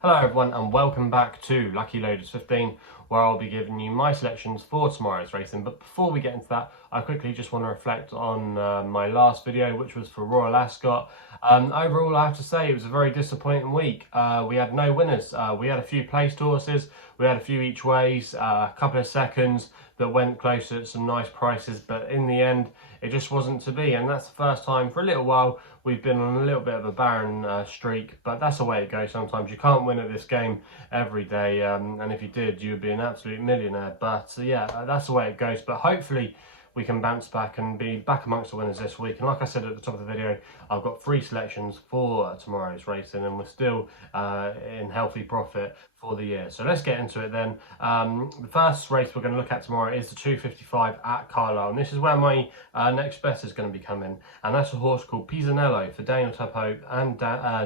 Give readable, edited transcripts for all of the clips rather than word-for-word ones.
Hello everyone and welcome back to Lucky Loaders 15, where I'll be giving you my selections for tomorrow's racing. But before we get into that, I quickly just want to reflect on my last video, which was for Royal Ascot. Overall, I have to say it was a very disappointing week. We had no winners. We had a few placed horses, we had a few each ways, a couple of seconds that went closer at some nice prices, but in the end it just wasn't to be. And that's the first time for a little while we've been on a little bit of a barren streak, but that's the way it goes sometimes. You can't win at this game every day, and if you did, you would be an absolute millionaire. But yeah, that's the way it goes. But hopefully we can bounce back and be back amongst the winners this week. And like I said at the top of the video, I've got 3 selections for tomorrow's racing, and we're still in healthy profit for the year. So let's get into it then. The first race we're going to look at tomorrow is the 255 at Carlisle, and this is where my next bet is going to be coming, and that's a horse called Pisello for Daniel Tuphope and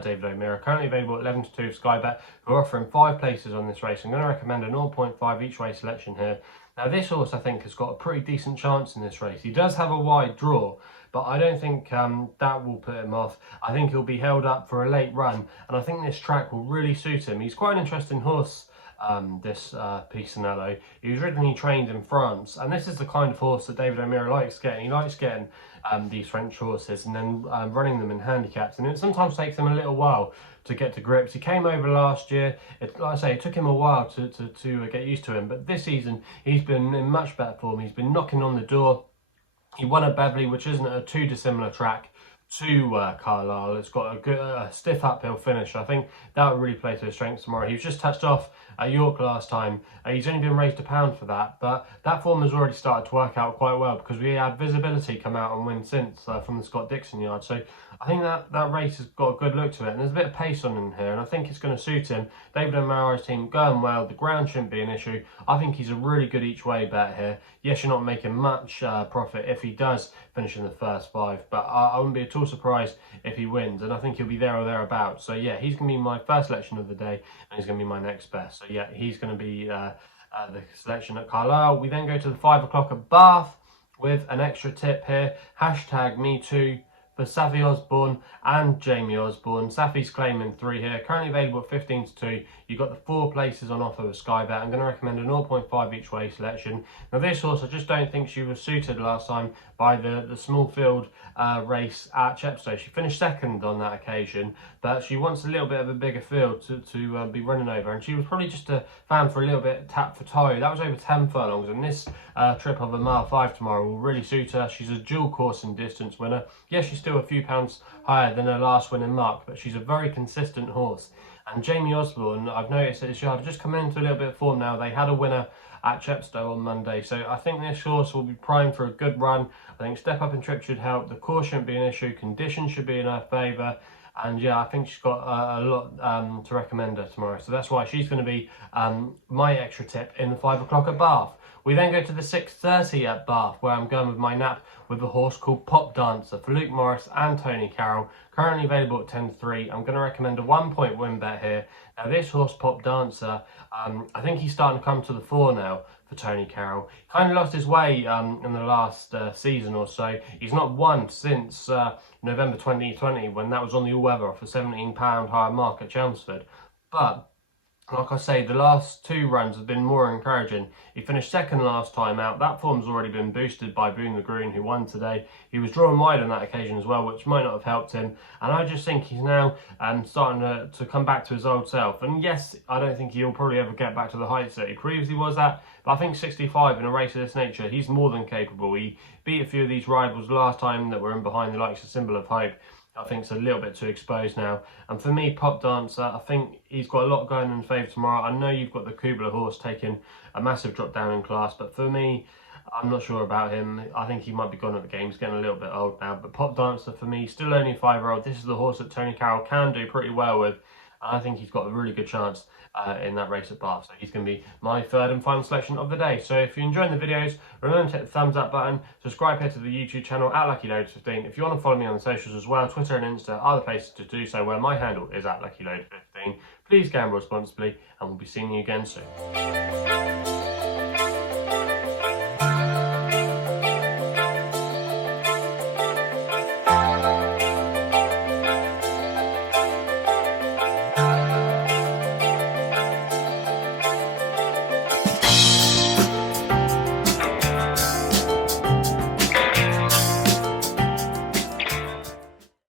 David O'Meara, currently available at 11-2 of SkyBet, who are offering 5 places on this race. I'm going to recommend a 0.5 each way selection here. Now this horse I think has got a pretty decent chance in this race. He does have a wide draw, but I don't think that will put him off. I think he'll be held up for a late run, and I think this track will really suit him. He's quite an interesting horse, this Pisello. He was originally trained in France, and this is the kind of horse that David O'Meara likes getting. He likes getting these French horses and then running them in handicaps, and it sometimes takes him a little while to get to grips. He came over last year. Like I say, it took him a while to get used to him, but this season he's been in much better form. He's been knocking on the door. He won at Beverley, which isn't a too dissimilar track to Carlisle. It's got a good stiff uphill finish. I think that will really play to his strengths tomorrow. He was just touched off at York last time. He's only been raised £1 for that, but that form has already started to work out quite well because we had Visibility come out and win since from the Scott Dixon yard. So I think that race has got a good look to it, and there's a bit of pace on in here, and I think it's going to suit him. David O'Meara's team going well. The ground shouldn't be an issue. I think he's a really good each way bet here. Yes, you're not making much profit if he does finish in the first 5, but I wouldn't be at all surprised if he wins, and I think he'll be there or thereabouts. So yeah, he's going to be my first selection of the day, and he's going to be my next best. So yeah, he's going to be the selection at Carlisle. We then go to the 5 o'clock at Bath with an extra tip here. #MeToo for Safi Osborne and Jamie Osborne. Safi's claiming 3 here, currently available at 15-2. You've got the 4 places on offer with SkyBet. I'm going to recommend a 0.5 each way selection. Now this horse, I just don't think she was suited last time by the small field race at Chepstow. She finished second on that occasion, but she wants a little bit of a bigger field to be running over, and she was probably just found for a little bit tap for toe. That was over 10 furlongs, and this trip of a mile 5 tomorrow will really suit her. She's a dual course and distance winner. Yes, she's still a few pounds higher than her last winning mark, but she's a very consistent horse. And Jamie Osborne, I've noticed that she have just come into a little bit of form now. They had a winner at Chepstow on Monday, so I think this horse will be primed for a good run. I think step up and trip should help. The course shouldn't be an issue. Conditions should be in her favour. And yeah, I think she's got a lot to recommend her tomorrow. So that's why she's going to be my extra tip in the 5 o'clock at Bath. We then go to the 6:30 at Bath, where I'm going with my nap with a horse called Pop Dancer for Luke Morris and Tony Carroll, currently available at 10-3. I'm going to recommend a 1-point win bet here. Now this horse, Pop Dancer, I think he's starting to come to the fore now for Tony Carroll. He kind of lost his way in the last season or so. He's not won since November 2020, when that was on the all-weather off a £17 higher mark at Chelmsford. But like I say, the last 2 runs have been more encouraging. He finished second last time out. That form's already been boosted by Boone the Groon, who won today. He was drawn wide on that occasion as well, which might not have helped him. And I just think he's now starting to come back to his old self. And yes, I don't think he'll probably ever get back to the heights that he previously was at. But I think 65 in a race of this nature, he's more than capable. He beat a few of these rivals last time that were in behind the likes of Symbol of Hope. I think it's a little bit too exposed now. And for me, Pop Dancer, I think he's got a lot going in his favour tomorrow. I know you've got the Kubler horse taking a massive drop down in class, but for me, I'm not sure about him. I think he might be gone at the game. He's getting a little bit old now. But Pop Dancer, for me, still only a 5-year-old. This is the horse that Tony Carroll can do pretty well with. And I think he's got a really good chance in that race at Bath. So he's going to be my 3rd and final selection of the day. So if you're enjoying the videos, remember to hit the thumbs up button. Subscribe here to the YouTube channel at Lucky Loaders 15. If you want to follow me on the socials as well, Twitter and Insta are the places to do so, where my handle is at Lucky Loaders 15. Please gamble responsibly, and we'll be seeing you again soon.